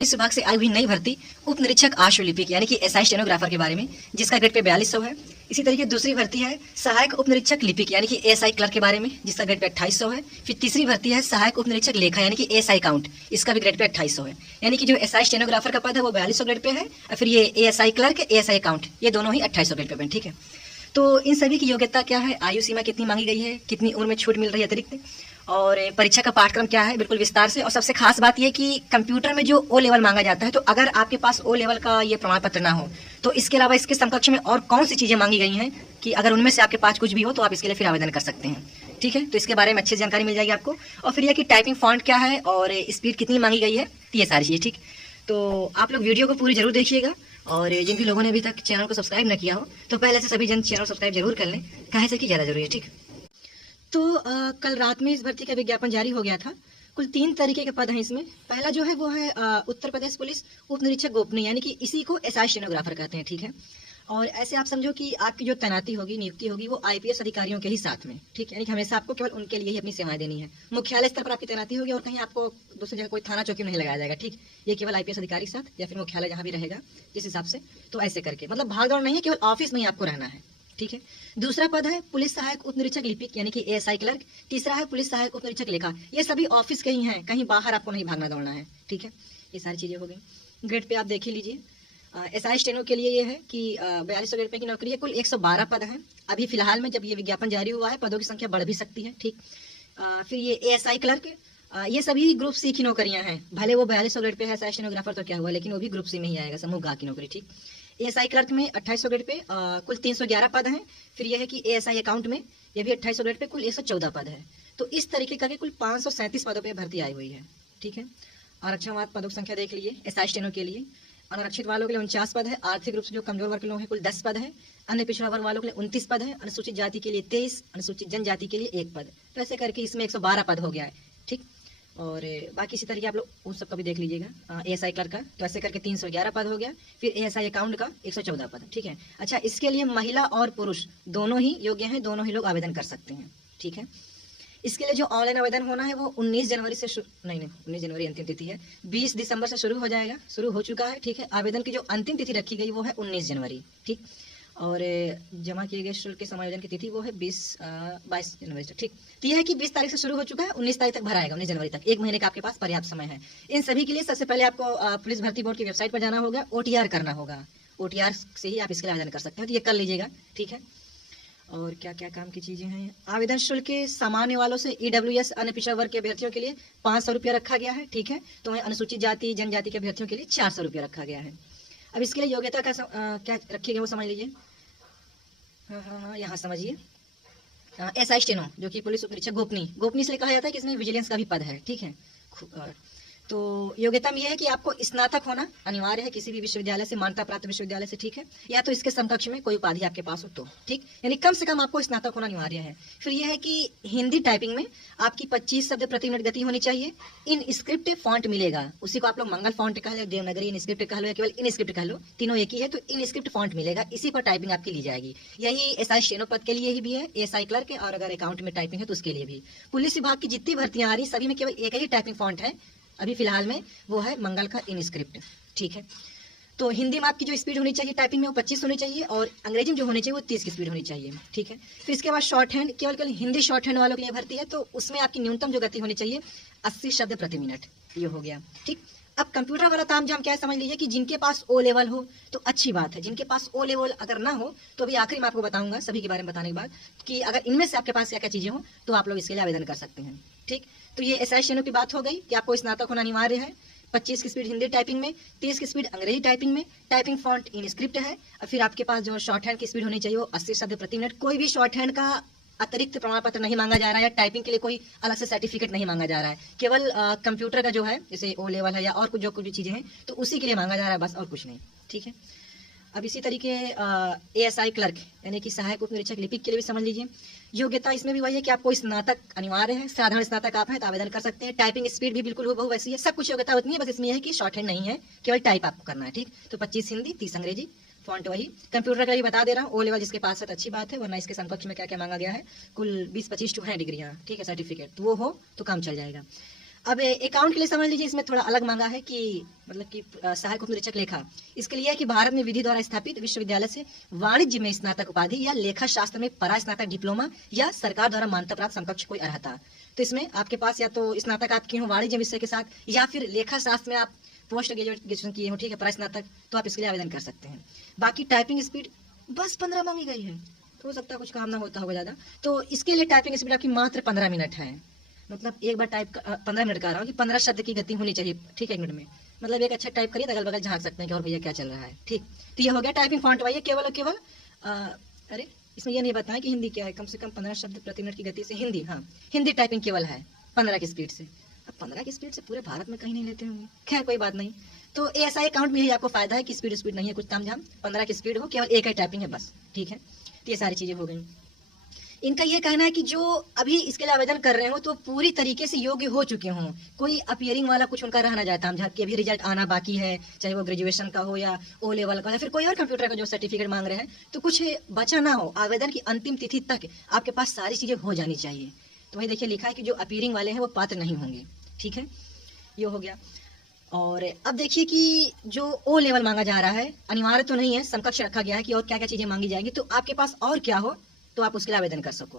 इस विभाग से आई हुई नई भर्ती उप निरीक्षक आशु लिपिक यानी कि एसआई स्टेनोग्राफर के बारे में, जिसका ग्रेड पे 4200 है। इसी तरीके दूसरी भर्ती है सहायक उप निरीक्षक लिपिक यानी कि एएसआई क्लर्क के बारे में, जिसका ग्रेड पे 2800 है। फिर तीसरी भर्ती है सहायक उप निरीक्षक लेखा यानी कि एएसआई काउंट, इसका भी ग्रेड पे 2800 है। यानी कि जो एसआई स्टेनोग्राफर का पद है वो 4200 ग्रेड पे है, और फिर ये एएसआई क्लर्क, एएसआई काउंट, ये दोनों ही 2800 ग्रेड पे हैं। ठीक है, तो इन सभी की योग्यता क्या है, आयु सीमा कितनी मांगी गई है, कितनी उम्र में छूट मिल रही है अतिरिक्त, और परीक्षा का पाठ्यक्रम क्या है, बिल्कुल विस्तार से। और सबसे खास बात यह कि कंप्यूटर में जो ओ लेवल मांगा जाता है, तो अगर आपके पास ओ लेवल का ये प्रमाण पत्र ना हो तो इसके अलावा इसके समकक्ष में और कौन सी चीज़ें मांगी गई हैं कि अगर उनमें से आपके पास कुछ भी हो तो आप इसके लिए फिर आवेदन कर सकते हैं। ठीक है, तो इसके बारे में अच्छी जानकारी मिल जाएगी आपको। और फिर यह कि टाइपिंग फॉन्ट क्या है और स्पीड कितनी मांगी गई है, तो ये सारी चीज़ें। ठीक, तो आप लोग वीडियो को पूरी जरूर देखिएगा, और जिन भी लोगों ने अभी तक चैनल को सब्सक्राइब न किया हो तो पहले से सभी जन चैनल सब्सक्राइब जरूर कर लें, काहे से कि ज़्यादा जरूरी है। ठीक, तो कल रात में इस भर्ती का विज्ञापन जारी हो गया था। कुल 3 तरीके के पद हैं इसमें। पहला जो है वो है उत्तर प्रदेश पुलिस उप निरीक्षक गोपनीय, यानी कि इसी को एसआई स्टेनोग्राफर कहते हैं। ठीक है, और ऐसे आप समझो कि आपकी जो तैनाती होगी, नियुक्ति होगी, वो आईपीएस अधिकारियों के ही साथ में। ठीक, यानी कि हमेशा आपको केवल उनके लिए ही अपनी सेवाएं देनी है। मुख्यालय स्तर पर आपकी तैनाती होगी और कहीं आपको दूसरी जगह कोई थाना चौकी में नहीं लगाया जाएगा। ठीक, ये केवल आईपीएस अधिकारी के साथ या फिर मुख्यालय जहाँ भी रहेगा जिस हिसाब से, तो ऐसे करके, मतलब भाग दौड़ नहीं है, केवल ऑफिस में ही आपको रहना है। ठीक है, दूसरा पद है पुलिस सहायक उप निरीक्षक लिपिक यानी कि एएसआई क्लर्क। तीसरा है पुलिस सहायक उप निरीक्षक लेखा। ये सभी ऑफिस के ही हैं, कहीं बाहर आपको नहीं भागना दौड़ना है। ठीक है, ये सारी चीजें हो गई। ग्रेड पे आप देख ही लीजिए। एसआई स्टेनो के लिए ये है कि 4200 ग्रेड पे की नौकरी है। कुल 112 पद हैं अभी फिलहाल में, जब ये विज्ञापन जारी हुआ है। पदों की संख्या बढ़ भी सकती है। ठीक, फिर ये एएसआई क्लर्क, ये सभी ग्रुप सी की नौकरियां हैं। भले वो 4200 ग्रेड पे है एसआई स्टेनोग्राफर तो क्या हुआ, लेकिन वो भी ग्रुप सी में ही आएगा, समूह गा की नौकरी। ठीक, एएसआई क्लर्क में 2800 ग्रेड पे कुल 311 पद हैं। फिर यह है कि एएसआई अकाउंट में यह भी 2800 ग्रेड पे कुल 114 पद है। तो इस तरीके करके कुल 537 पदों पे भर्ती आई हुई है। ठीक है, आरक्षणवाद पदों की संख्या देख लीजिए। एसआई स्टेनो के लिए अनारक्षित वालों के लिए 49 पद है। आर्थिक रूप से जो कमजोर वर्ग के लोग हैं कुल 10 पद है। अन्य पिछड़ा वर्ग वालों के लिए 29 पद है। अनुसूचित जाति के लिए 23, अनुसूचित जनजाति के लिए 1 पद। तो ऐसे करके इसमें 112 पद हो गया है। ठीक, और बाकी इसी तरीके आप लोग उन सब का भी देख लीजिएगा। एएसआई क्लर्क का तो ऐसे करके 311 पद हो गया। फिर एएसआई अकाउंट का 114 पद। ठीक है, अच्छा, इसके लिए महिला और पुरुष दोनों ही योग्य हैं, दोनों ही लोग आवेदन कर सकते हैं। ठीक है, इसके लिए जो ऑनलाइन आवेदन होना है वो 19 जनवरी से 19 जनवरी अंतिम तिथि है, 20 दिसंबर से शुरू हो जाएगा, शुरू हो चुका है। ठीक है, आवेदन की जो अंतिम तिथि रखी गई वो है 19 जनवरी। ठीक, और जमा किए गए शुल्क के समायोजन की तिथि वो है 22 जनवरी तक। ठीक, तो यह है कि 20 तारीख से शुरू हो चुका है, 19 तारीख तक भराएगा, 19 जनवरी तक, 1 महीने का आपके पास पर्याप्त समय है। इन सभी के लिए सबसे पहले आपको पुलिस भर्ती बोर्ड की वेबसाइट पर जाना होगा, ओटीआर करना होगा। ओटीआर से ही आप इसके लिए आवेदन कर सकते हैं, तो ये कर लीजिएगा। ठीक है, और क्या क्या काम की चीजें हैं। आवेदन शुल्क के सामान्य वालों से ईडब्ल्यूएस अन्य पिछड़ा वर्ग के अभ्यर्थियों के लिए 500 रुपया रखा गया है। ठीक है, तो वहीं अनुसूचित जाति जनजाति के अभ्यर्थियों के लिए 400 रुपया रखा गया है। अब इसके लिए योग्यता का क्या रखी गई वो समझ लीजिए। हाँ, यहाँ समझिए। एसआई स्टेनो जो कि पुलिस उप निरीक्षक गोपनीय इसलिए कहा जाता है कि इसमें विजिलेंस का भी पद है। ठीक है, तो योग्यता में यह है कि आपको स्नातक होना अनिवार्य है किसी भी विश्वविद्यालय से, मान्यता प्राप्त विश्वविद्यालय से। ठीक है, या तो इसके समकक्ष में कोई उपाधि आपके पास हो तो। ठीक, यानी कम से कम आपको स्नातक होना अनिवार्य है। फिर यह है कि हिंदी टाइपिंग में आपकी 25 शब्द प्रति मिनट गति होनी चाहिए। इन स्क्रिप्ट फॉन्ट मिलेगा, उसी को आप लोग मंगल फॉन्ट कह लो, देवनागरी इन स्क्रिप्ट कह लो, या केवल इन स्क्रिप्ट कह लो, तीनों एक ही है। तो इन स्क्रिप्ट फॉन्ट मिलेगा, इसी पर टाइपिंग आपकी ली जाएगी। यही एसआई स्टेनो पद के लिए ही भी है, एएसआई क्लर्क, और अगर अकाउंट में टाइपिंग है तो उसके लिए भी। पुलिस विभाग की जितनी भर्तियां आ रही सभी में केवल एक ही टाइपिंग फॉन्ट है अभी फिलहाल में, वो है मंगल का इन स्क्रिप्ट। ठीक है, तो हिंदी में आपकी जो स्पीड होनी चाहिए टाइपिंग में वो 25 होनी चाहिए, और अंग्रेजी में जो होनी चाहिए वो 30 की स्पीड होनी चाहिए। ठीक है, फिर इसके बाद शॉर्ट हैंड, केवल हिंदी शॉर्ट हैंड वालों के लिए भर्ती है, तो उसमें आपकी न्यूनतम जो गति होनी चाहिए 80 शब्द प्रति मिनट, ये हो गया। ठीक, अब कंप्यूटर वाला तामझाम क्या है समझ लीजिए कि जिनके पास ओ लेवल हो तो अच्छी बात है, जिनके पास ओ लेवल अगर ना हो तो अभी आखिरी में आपको बताऊंगा सभी के बारे में बताने के बाद कि अगर इनमें से आपके पास क्या क्या चीजें हो तो आप लोग इसके लिए आवेदन कर सकते हैं। ठीक, तो ये एसआई स्टेनो की बात हो गई कि आपको स्नातक होना अनिवार्य है। 25 की स्पीड हिंदी टाइपिंग में, 30 की स्पीड अंग्रेजी टाइपिंग में, टाइपिंग फॉन्ट इन स्क्रिप्ट है, और फिर आपके पास जो शॉर्ट हैंड की स्पीड होनी चाहिए वो 80 शब्द प्रति मिनट। कोई भी शॉर्ट हैंड का अतिरिक्त प्रमाण पत्र नहीं मांगा जा रहा है, या टाइपिंग के लिए कोई अलग से सर्टिफिकेट नहीं मांगा जा रहा है। केवल कंप्यूटर का जो है जैसे ओ लेवल है या और कुछ जो कुछ भी चीजें हैं तो उसी के लिए मांगा जा रहा है, बस और कुछ नहीं। ठीक है, अब इसी तरीके एएसआई क्लर्क यानी कि सहायक उप निरीक्षक लिपिक के लिए भी समझ लीजिए। योग्यता इसमें भी वही है कि आपको स्नातक अनिवार्य है, साधारण स्नातक आप हैं तो आवेदन कर सकते हैं। टाइपिंग स्पीड भी बिल्कुल हूबहू वैसी है, सब कुछ योग्यता उतनी है, बस इसमें है कि शॉर्ट हैंड नहीं है, केवल टाइप आपको करना है। ठीक, तो 25 हिंदी 30 अंग्रेजी, फॉन्ट वही। कंप्यूटर का भी बता दे रहा हूँ, ओ लेवल जिसके पास है तो अच्छी बात है, वरना इसके समकक्ष में क्या क्या मांगा गया है, कुल 20-25 तो है डिग्रियाँ। ठीक है, सर्टिफिकेट तो वो हो तो काम चल जाएगा। अब अकाउंट के लिए समझ लीजिए, इसमें थोड़ा अलग मांगा है कि मतलब कि सहायक उप निरीक्षक लेखा, इसके लिए है कि भारत में विधि द्वारा स्थापित विश्वविद्यालय से वाणिज्य में स्नातक उपाधि या लेखा शास्त्र में परास्नातक डिप्लोमा या सरकार द्वारा मान्यता प्राप्त समकक्ष कोई अर्हता। तो इसमें आपके पास या तो स्नातक आप किए हो वाणिज्य विषय के साथ, या फिर लेखा शास्त्र में आप पोस्ट ग्रेजुएशन किए हो, ठीक है, परास्नातक, तो आप इसके लिए आवेदन कर सकते हैं। बाकी टाइपिंग स्पीड बस 15 मांगी गई है, तो हो सकता है कुछ काम ना होता होगा ज़्यादा, तो इसके लिए टाइपिंग स्पीड आपकी मात्र 15 मिनट है। मतलब एक बार टाइप 15 मिनट का रहा हूँ कि 15 शब्द की गति होनी चाहिए, ठीक है, 1 मिनट में। मतलब एक अच्छा टाइप करिए तो अगल बगल झाँक सकते हैं कि और भैया क्या चल रहा है, ठीक। तो ये हो गया टाइपिंग फॉन्ट वाइज, केवल और केवल अरे इसमें ये नहीं बताया कि हिंदी क्या है। कम से कम 15 शब्द प्रति मिनट की गति से हिंदी, हाँ हिंदी टाइपिंग केवल है 15 की स्पीड से। अब 15 की स्पीड से पूरे भारत में कहीं नहीं लेते होंगे, खैर कोई बात नहीं। तो ऐसा अकाउंट में ही आपको फायदा है कि स्पीड नहीं है कुछ तामझाम, 15 की स्पीड हो, केवल एक ही टाइपिंग है बस, ठीक है। तो ये सारी चीज़ें हो गई। इनका ये कहना है कि जो अभी इसके लिए आवेदन कर रहे हो तो पूरी तरीके से योग्य हो चुके हों, कोई अपीयरिंग वाला कुछ उनका रह ना जाए तामझाम कि अभी रिजल्ट आना बाकी है, चाहे वो ग्रेजुएशन का हो या ओ लेवल का या फिर कोई और कंप्यूटर का जो सर्टिफिकेट मांग रहे हैं, तो कुछ बचा ना हो। आवेदन की अंतिम तिथि तक आपके पास सारी चीज़ें हो जानी चाहिए। तो वही देखिए लिखा है कि जो अपीयरिंग वाले हैं वो पात्र नहीं होंगे, ठीक है, ये हो गया। और अब देखिए कि जो ओ लेवल मांगा जा रहा है अनिवार्य तो नहीं है, समकक्ष रखा गया है कि और क्या क्या चीज़ें मांगी जाएंगी, तो आपके पास और क्या हो तो आप उसके लिए आवेदन कर सको।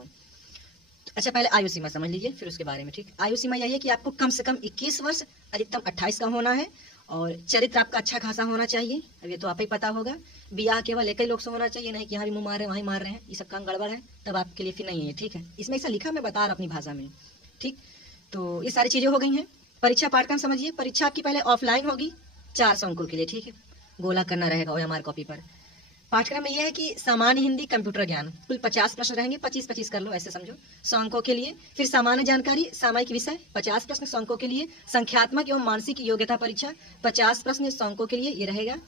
अच्छा पहले आयु सीमा समझ लीजिए, फिर उसके बारे में, ठीक। आयु सीमा यही है कि आपको कम से कम 21 वर्ष, अधिकतम 28 का होना है, और चरित्र आपका अच्छा खासा होना चाहिए। अब ये तो आप ही पता होगा। ब्याह केवल एक ही लोग से होना चाहिए, नहीं कि यहाँ भी मुँह मार रहे हैं वहीं मार रहे हैं, ये सब काम गड़बड़ है, तब आपके लिए फिर नहीं है, ठीक है। इसमें ऐसा लिखा, मैं बता रहा अपनी भाषा में, ठीक। तो ये सारी चीज़ें हो गई हैं। परीक्षा पाठक्रम समझिए, परीक्षा आपकी पहले ऑफलाइन होगी 400 अंकों के लिए, ठीक है, गोला करना रहेगा OMR कॉपी पर। पाठ्यक्रम में यह है कि सामान्य हिंदी कंप्यूटर ज्ञान, कुल 50 प्रश्न रहेंगे, 25-25 कर लो, ऐसे समझो, 100 अंकों के लिए। फिर सामान्य जानकारी सामयिक विषय 50 प्रश्न 100 अंकों के लिए। संख्यात्मक एवं मानसिक योग्यता परीक्षा 50 प्रश्न 100 अंकों के लिए, ये रहेगा।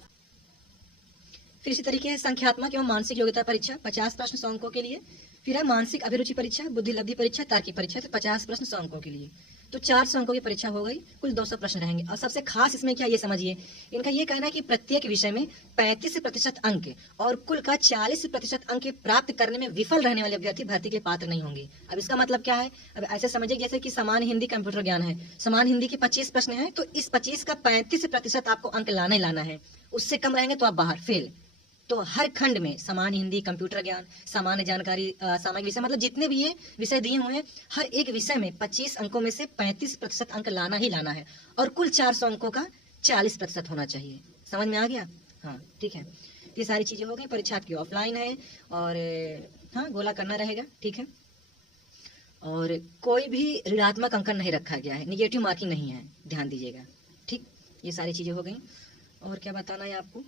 फिर इसी तरीके से संख्यात्मक एवं मानसिक योग्यता परीक्षा 50 प्रश्न 100 अंकों के लिए। फिर है मानसिक अभिरुचि परीक्षा, बुद्धि लब्धि परीक्षा, तार्किक परीक्षा, तो 50 प्रश्न 100 अंकों के लिए। तो 400 अंकों की परीक्षा हो गई, कुल 200 प्रश्न रहेंगे। और सबसे खास इसमें क्या, ये समझिए, इनका ये कहना है कि प्रत्येक विषय में 35% अंक और कुल का 40% अंक प्राप्त करने में विफल रहने वाले अभ्यर्थी भर्ती के लिए पात्र नहीं होंगे। अब इसका मतलब क्या है, अब ऐसे समझिए जैसे कि सामान्य हिंदी कंप्यूटर ज्ञान है, सामान्य हिंदी के 25 प्रश्न है, तो इस 25 का 35% आपको अंक लाना ही लाना है, उससे कम रहेंगे तो आप बाहर, फेल। तो हर खंड में सामान्य हिंदी, कंप्यूटर ज्ञान, सामान्य जानकारी, सामाजिक विषय, मतलब जितने भी ये विषय दिए हुए हैं, हर एक विषय में 25 अंकों में से 35% अंक लाना ही लाना है, और कुल 400 अंकों का 40% होना चाहिए। समझ में आ गया? हाँ ठीक है। ये सारी चीज़ें हो गई। परीक्षा आपकी ऑफलाइन है, और हाँ गोला करना रहेगा, ठीक है। और कोई भी ऋणात्मक अंकन नहीं रखा गया है, निगेटिव मार्किंग नहीं है, ध्यान दीजिएगा, ठीक। ये सारी चीज़ें हो गई। और क्या बताना है आपको,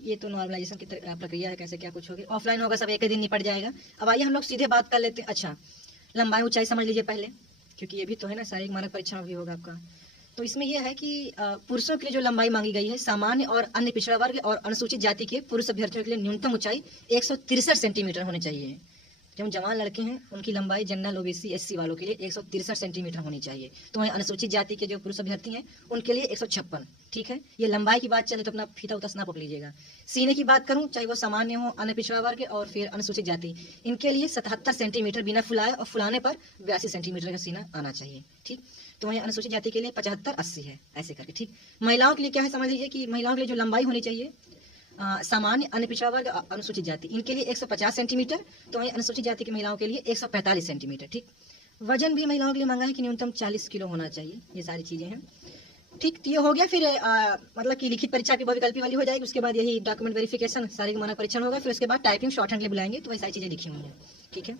ये तो नॉर्मलाइजेशन की प्रक्रिया है, कैसे क्या कुछ होगी, ऑफलाइन होगा, सब एक ही दिन निपट जाएगा। अब आइए हम लोग सीधे बात कर लेते हैं। अच्छा, लंबाई ऊंचाई समझ लीजिए पहले, क्योंकि ये भी तो है ना, शारीरिक मानक परीक्षा में भी होगा आपका। तो इसमें यह है कि पुरुषों के लिए जो लंबाई मांगी गई है, सामान्य और अन्य पिछड़ा वर्ग और अनुसूचित जाति के पुरुष अभ्यर्थियों के लिए न्यूनतम ऊंचाई 163 सेंटीमीटर होनी चाहिए। जो जवान लड़के हैं उनकी लंबाई जनरल OBC SC वालों के लिए 163 सेंटीमीटर होनी चाहिए। तो वहीं अनुसूचित जाति के जो पुरुष अभ्यर्थी हैं उनके लिए 156, ठीक है। ये लंबाई की बात चले तो अपना फीता उतना नाप लीजिएगा। सीने की बात करूं, चाहे वो सामान्य हो, अन्य पिछड़ा वर्ग और फिर अनुसूचित जाति, इनके लिए 77 सेंटीमीटर बिना फुलाए, और फुलाने पर 82 सेंटीमीटर का सीना आना चाहिए, ठीक। तो वहीं अनुसूचित जाति के लिए 75-80 है, ऐसे करके, ठीक। महिलाओं के लिए क्या है समझ लीजिए कि महिलाओं के लिए जो लंबाई होनी चाहिए, सामान्य, अन्य पिछड़ा वर्ग, अनुसूचित जाति, इनके लिए 150 सेंटीमीटर, तो वहीं अनुसूचित जाति की महिलाओं के लिए 145 सेंटीमीटर, ठीक। वजन भी महिलाओं के लिए मांगा है कि न्यूनतम 40 किलो होना चाहिए। ये सारी चीज़ें हैं, ठीक। तो ये हो गया। फिर मतलब कि लिखित परीक्षा की बहुविकल्पी वाली हो जाएगी, उसके बाद यही डॉक्यूमेंट वेरिफिकेशन, शारीरिक मानक परीक्षण होगा, फिर उसके बाद टाइपिंग शॉर्ट हैंड के लिए बुलाएंगे, तो वही सारी चीज़ें लिखी हुई हैं, ठीक है।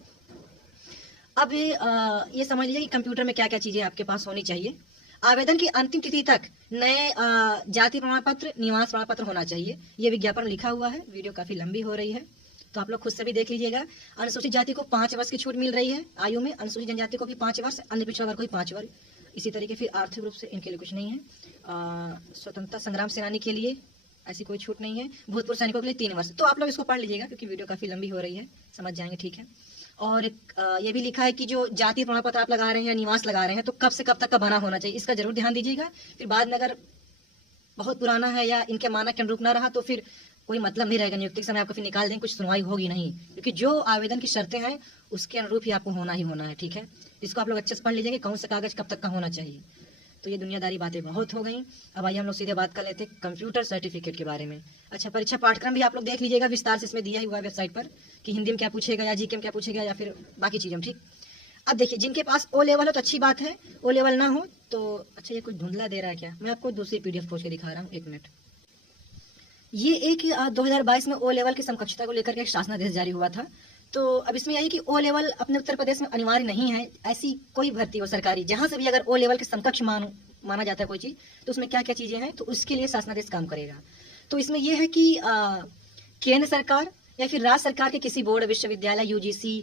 अब ये समझ लीजिए कि कंप्यूटर में क्या क्या चीज़ें आपके पास होनी चाहिए। आवेदन की अंतिम तिथि तक नए जाति प्रमाण पत्र, निवास प्रमाण पत्र होना चाहिए। ये विज्ञापन लिखा हुआ है, वीडियो काफी लंबी हो रही है तो आप लोग खुद से भी देख लीजिएगा। अनुसूचित जाति को 5 वर्ष की छूट मिल रही है आयु में, अनुसूचित जनजाति को भी 5 वर्ष, अन्य पिछड़ा वर्ग को भी 5 वर्ष। इसी तरीके फिर आर्थिक रूप से इनके लिए कुछ नहीं है। स्वतंत्रता संग्राम सेनानी के लिए ऐसी कोई छूट नहीं है। भूतपूर्व सैनिकों के लिए 3 वर्ष। तो आप लोग इसको पढ़ लीजिएगा क्योंकि वीडियो काफी लंबी हो रही है, समझ जाएंगे, ठीक है। और ये भी लिखा है कि जो जाति प्रमाण पत्र आप लगा रहे हैं या निवास लगा रहे हैं तो कब से कब तक का बना होना चाहिए, इसका जरूर ध्यान दीजिएगा। फिर बाद में अगर बहुत पुराना है या इनके मानक के अनुरूप ना रहा तो फिर कोई मतलब नहीं रहेगा, नियुक्ति के समय आपको फिर निकाल देंगे, कुछ सुनवाई होगी नहीं, क्योंकि जो आवेदन की शर्तें हैं उसके अनुरूप ही आपको होना ही होना है। ठीक है, इसको आप लोग अच्छे से पढ़ लीजिए कि कौन सा कागज कब तक का होना चाहिए। तो ये दुनियादारी बातें बहुत हो गई। अब आइए हम लोग सीधे बात कर लेते हैं कंप्यूटर सर्टिफिकेट के बारे में। अच्छा, परीक्षा पाठ्यक्रम भी आप लोग देख लीजिएगा, विस्तार से इसमें दिया ही हुआ है वेबसाइट पर कि हिंदी में क्या पूछेगा या जीके में क्या पूछेगा या फिर बाकी चीज़ें। ठीक, अब देखिए, जिनके पास ओ लेवल हो तो अच्छी बात है, ओ लेवल ना हो तो अच्छा, ये कुछ धुंधला दे रहा है क्या, मैं आपको दूसरी PDF खोज के दिखा रहा हूँ, 1 मिनट। ये एक 2022 में ओ लेवल की समकक्षता को लेकर के एक शासनादेश जारी हुआ था। तो अब इसमें यही कि ओ लेवल अपने उत्तर प्रदेश में अनिवार्य नहीं है। ऐसी कोई भर्ती हो सरकारी जहां से भी अगर ओ लेवल के समकक्ष माना जाता है कोई चीज, तो उसमें क्या क्या चीजें हैं, तो उसके लिए शासनादेश काम करेगा। तो इसमें यह है कि केंद्र सरकार या फिर राज्य सरकार के किसी बोर्ड, विश्वविद्यालय, UGC,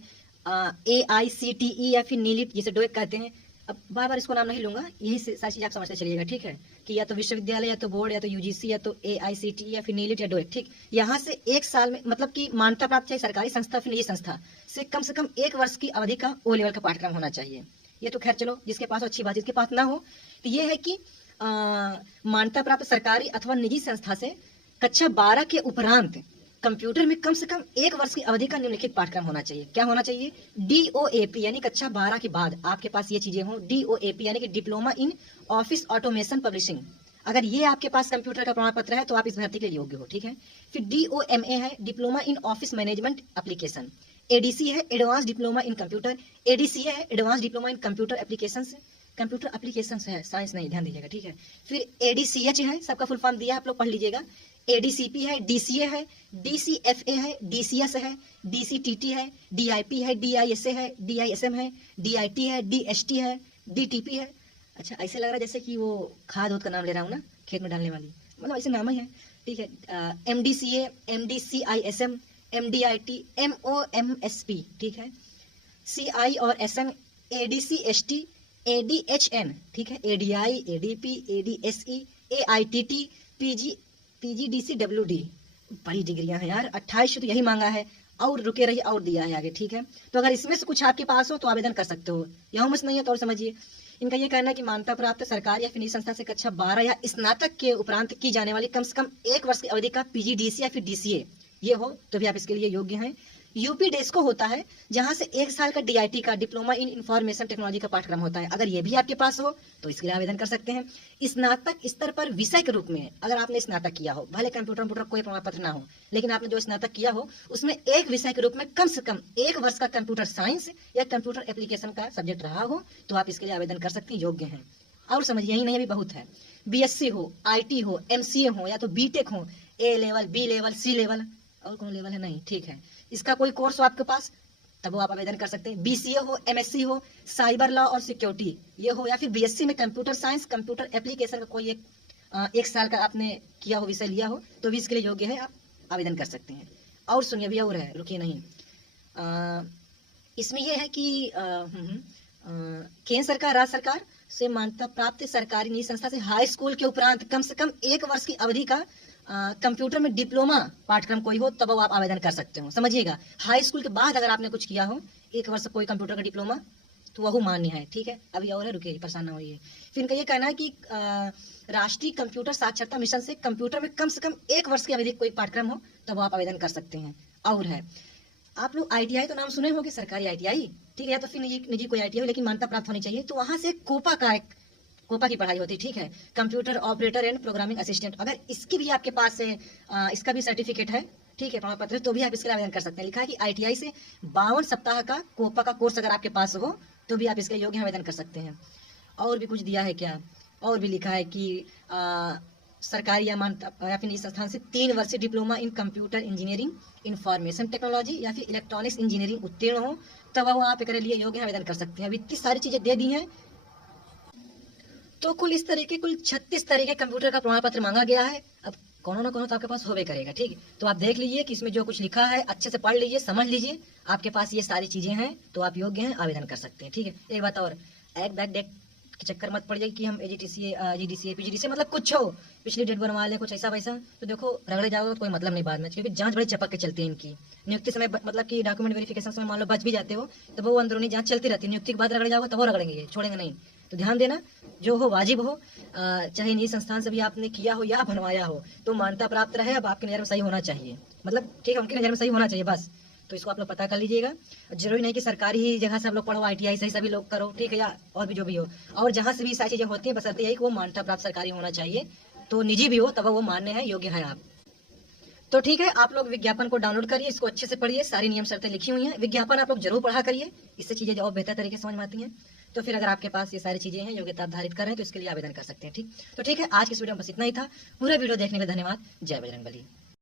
AICTE या फिर नीलिट, जिसे डोएक कहते हैं, अब बार बार इसको नाम नहीं लूंगा, यही से सारी चीज आप समझते चलिएगा। ठीक है, कि या तो विश्वविद्यालय या तो बोर्ड या तो UGC या तो AICTE या फिर नीलिट या डोएक। ठीक, यहाँ से 1 साल में, मतलब कि मान्यता प्राप्त चाहे सरकारी संस्था फिर निजी संस्था से कम 1 वर्ष की अवधि का ओ लेवल का पाठ्यक्रम होना चाहिए। ये तो खैर चलो, जिसके पास अच्छी बात, जिसके पास ना हो तो ये है कि मान्यता प्राप्त सरकारी अथवा निजी संस्था से कक्षा 12 के उपरांत कंप्यूटर में कम से कम 1 वर्ष की अवधि का निम्नलिखित पाठ्यक्रम होना चाहिए। क्या होना चाहिए? DOAP, यानी कक्षा 12 के बाद आपके पास ये चीजें हों। DOAP यानी कि diploma in office automation publishing. अगर ये आपके पास कंप्यूटर का प्रमाण पत्र है तो आप इस भर्ती के लिए योग्य हो। ठीक है, फिर DOMA है, diploma in office management application. ADC है, advance diploma in computer. ADCA है, advance diploma in computer application. Computer application है, साइंस नहीं, ध्यान दीजिएगा। ठीक है, फिर ADCH है, सबका फुल फॉर्म दिया है, आप लोग पढ़ लीजिएगा। ADCP है, DCA है, DCFA है, DCS है, DCTT है, DIP है, DISA है, DISM है, DIT है, DST है, DTP है। अच्छा, ऐसे लग रहा है जैसे कि वो खाद का नाम ले रहा हूँ ना, खेत में डालने वाली, मतलब ऐसे नाम ही है। ठीक है, MDCA, MDCISM, MDIT, MOMSP। ठीक है, CI और SM, ADCST, ADHN। ठीक है, ADI, ADP, ADSE, AITT, PGDCWD। बड़ी डिग्रियां हैं यार, 28 तो यही मांगा है, और रुके रहिए, और दिया है आगे। ठीक है, तो अगर इसमें से कुछ आपके पास हो तो आवेदन कर सकते हो, यहाँ बस नहीं है तो और समझिए। इनका ये कहना है कि मान्यता प्राप्त सरकार या फिर निजी संस्था से कक्षा 12 या स्नातक के उपरांत की जाने वाली कम से कम 1 वर्ष की अवधि का PGDC या फिर DCA ये हो तो भी आप इसके लिए योग्य हैं। यूपी डेस्को होता है, जहां से 1 साल का DIT का डिप्लोमा इन इंफॉर्मेशन टेक्नोलॉजी का पाठ्यक्रम होता है। अगर ये भी आपके पास हो तो इसके लिए आवेदन कर सकते हैं। स्नातक स्तर पर विषय के रूप में अगर आपने स्नातक किया हो, भले कंप्यूटर कोई प्रमाण पत्र ना हो, लेकिन आपने जो स्नातक किया हो उसमें एक विषय के रूप में कम से कम 1 वर्ष का कंप्यूटर साइंस या कंप्यूटर एप्लीकेशन का सब्जेक्ट रहा हो तो आप इसके लिए आवेदन कर सकते हैं, योग्य हैं। और समझिए, यही नहीं अभी बहुत है, BSc हो, IT हो, MCA हो या तो BTech हो, A level, B level, C level, और कौन लेवल है नहीं। ठीक है, इसका कोई कोर्स हो आपके पास तब वो आप आवेदन कर सकते हैं। BCA हो, MSc हो, साइबर लॉ और सिक्योरिटी ये हो, या फिर BSc में कंप्यूटर साइंस, कंप्यूटर एप्लीकेशन का कोई एक साल का आपने किया हो, विषय लिया हो तो भी इसके लिए योग्य है, आप आवेदन कर सकते हैं। और सुनिए, अभी और है, रुकिए नहीं, इसमें यह है कि केंद्र सरकार, राज्य सरकार से मान्यता प्राप्त सरकारी निजी संस्था से हाई स्कूल के उपरांत कम से कम 1 वर्ष की अवधि का कंप्यूटर में डिप्लोमा पाठ्यक्रम कोई हो तब आप आवेदन कर सकते हो। समझिएगा, हाई स्कूल के बाद अगर आपने कुछ किया हो 1 वर्ष कोई कंप्यूटर का डिप्लोमा तो वह मान्य है। ठीक है, अभी और है, रुकिए, परेशान ना होइए। फिर इनका ये कहना है कि राष्ट्रीय कंप्यूटर साक्षरता मिशन से कंप्यूटर में कम से कम 1 वर्ष की अवधि कोई पाठ्यक्रम हो तब आप आवेदन कर सकते हैं। और है, आप लोग ITI तो नाम सुने होंगे, सरकारी ITI। ठीक है, या तो फिर निजी कोई ITI हो, लेकिन मान्यता प्राप्त होनी चाहिए। तो वहां से कोपा की पढ़ाई होती है। ठीक है, computer operator and programming assistant. अगर इसकी भी आपके पास है, इसका भी सर्टिफिकेट है, ठीक है, प्रमाण पत्र, तो भी आप इसके लिए आवेदन कर सकते हैं। लिखा है कि ITI से 52 सप्ताह का कोपा का कोर्स अगर आपके पास हो तो भी आप इसके योग्य आवेदन कर सकते हैं। और भी कुछ दिया है क्या, और भी लिखा है कि सरकारी या मान्यता या फिर निजी संस्थान से 3 वर्षीय diploma in computer engineering, information technology या फिर इलेक्ट्रॉनिक्स इंजीनियरिंग उत्तीर्ण हो तब वो आप इसके लिए योग्य आवेदन कर सकते हैं। अब इतनी सारी चीजें दे दी हैं, तो कुल 36 तरीके कंप्यूटर का प्रमाण पत्र मांगा गया है। अब कोनो ना कोनो तो आपके पास होवे करेगा। ठीक, तो आप देख लीजिए कि इसमें जो कुछ लिखा है अच्छे से पढ़ लीजिए, समझ लीजिए, आपके पास ये सारी चीजें हैं तो आप योग्य हैं, आवेदन कर सकते हैं। ठीक है, एक बात और, एक बैक डेट के चक्कर मत पड़ जाए कि हम GDCA PGDCA मतलब कुछ हो, पिछली डेट बनवा लें, कुछ ऐसा वैसा, तो देखो रगड़े जाओगे तो कोई मतलब नहीं बाद में, क्योंकि जांच बड़ी चपक के चलती है इनकी। नियुक्ति समय मतलब कि डॉक्यूमेंट वेरिफिकेशन समय मान लो बच भी जाते हो तो वो अंदरूनी जांच चलती रहती है, नियुक्ति के बाद रगड़े जाओगे तो वो रगड़ेंगे, छोड़ेंगे नहीं। तो ध्यान देना, जो हो वाजिब हो, चाहे निजी संस्थान से भी आपने किया हो या बनवाया हो तो मान्यता प्राप्त रहे, अब आपकी नज़र में सही होना चाहिए, मतलब ठीक है, उनकी नज़र में सही होना चाहिए बस। तो इसको आप लोग पता कर लीजिएगा। जरूरी नहीं कि सरकारी ही जगह से आप लोग पढ़ो, ITI से ही सभी लोग करो, ठीक है, या और भी जो भी हो, और जहाँ से भी सारी चीज़ें होती हैं बशर्ते यही कि वो मान्यता प्राप्त सरकारी होना चाहिए, तो निजी भी हो तब वो मान्य है, योग्य है आप। तो ठीक है, आप लोग विज्ञापन को डाउनलोड करिए, इसको अच्छे से पढ़िए, सारी नियम शर्तें लिखी हुई हैं, विज्ञापन आप लोग जरूर पढ़ा करिए, इससे चीज़ें जो और बेहतर तरीके से समझ में आती हैं। तो फिर अगर आपके पास ये सारी चीज़ें हैं, योग्यता निर्धारित कर रहे हैं, तो इसके लिए आवेदन कर सकते हैं। ठीक, तो ठीक है, आज की इस वीडियो में बस इतना ही था। पूरा वीडियो देखने के लिए धन्यवाद। जय बजरंगबली।